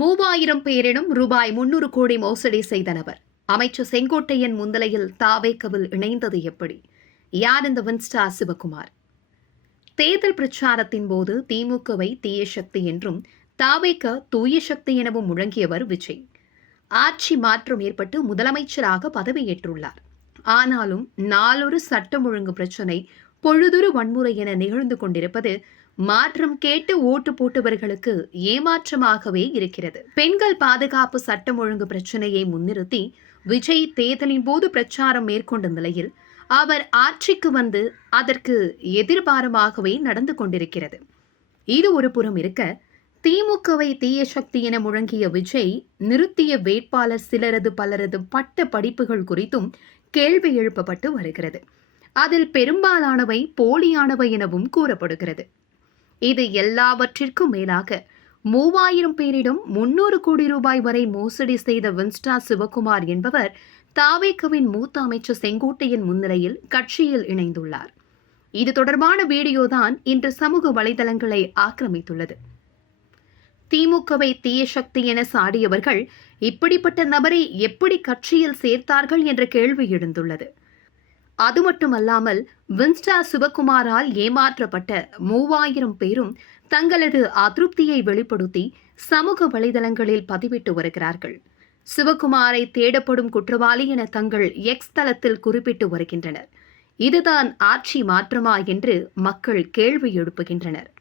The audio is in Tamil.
3000 பேரிடம் ரூபாய் 300 கோடி மோசடி செய்த நபர். அமைச்சர் செங்கோட்டையன் முன்னிலையில் தாவேகவில் இணைந்தது எப்படி? யார் இந்த வின்ஸ்டா சிவகுமார்? தேர்தல் பிரச்சாரத்தின் போது திமுகவை தீய சக்தி என்றும் தாவேக தூய சக்தி எனவும் முழங்கியவர் விஜய். ஆட்சி மாற்றம் ஏற்பட்டு முதலமைச்சராக பதவியேற்றுள்ளார். ஆனாலும் நாளொரு சட்டம் ஒழுங்கு பிரச்சினை, பொழுதொரு வன்முறை என நிகழ்ந்து கொண்டிருப்பது மாற்றம் கேட்டு ஓட்டு போட்டவர்களுக்கு ஏமாற்றமாகவே இருக்கிறது. பெண்கள் பாதுகாப்பு சட்டம் ஒழுங்கு பிரச்சனையை முன்னிறுத்தி விஜய் தேர்தலின் போது பிரச்சாரம் மேற்கொண்ட நிலையில் அவர் ஆட்சிக்கு வந்து அதற்கு எதிர்பாரமாகவே நடந்து கொண்டிருக்கிறது. இது ஒரு புறம் இருக்க, திமுகவை தீய சக்தி என முழங்கிய விஜய் நிறுத்திய வேட்பாளர் சிலரது பலரது பட்ட படிப்புகள் குறித்தும் கேள்வி எழுப்பப்பட்டு வருகிறது. அதில் பெரும்பாலானவை போலியானவை எனவும் கூறப்படுகிறது. இது எல்லாவற்றிற்கும் மேலாக 3000 பேரிடம் 300 கோடி ரூபாய் வரை மோசடி செய்த வின்ஸ்டா சிவகுமார் என்பவர் தாவேகவின் மூத்த அமைச்சர் செங்கோட்டையன் முன்னிலையில் கட்சியில் இணைந்துள்ளார். இது தொடர்பான வீடியோதான் இன்று சமூக வலைதளங்களை ஆக்கிரமித்துள்ளது. திமுகவை தீய சக்தி என சாடியவர்கள் இப்படிப்பட்ட நபரை எப்படி கட்சியில் சேர்த்தார்கள் என்ற கேள்வி எழுந்துள்ளது. அது மட்டுமல்லாமல் வின்ஸ்டா சிவகுமாரால் ஏமாற்றப்பட்ட 3000 பேரும் தங்களது அதிருப்தியை வெளிப்படுத்தி சமூக வலைதளங்களில் பதிவிட்டு வருகிறார்கள். சிவகுமாரை தேடப்படும் குற்றவாளி என தங்கள் எக்ஸ் தளத்தில் குறிப்பிட்டு வருகின்றனர். இதுதான் ஆட்சி மாற்றமா என்று மக்கள் கேள்வி எழுப்புகின்றனர்.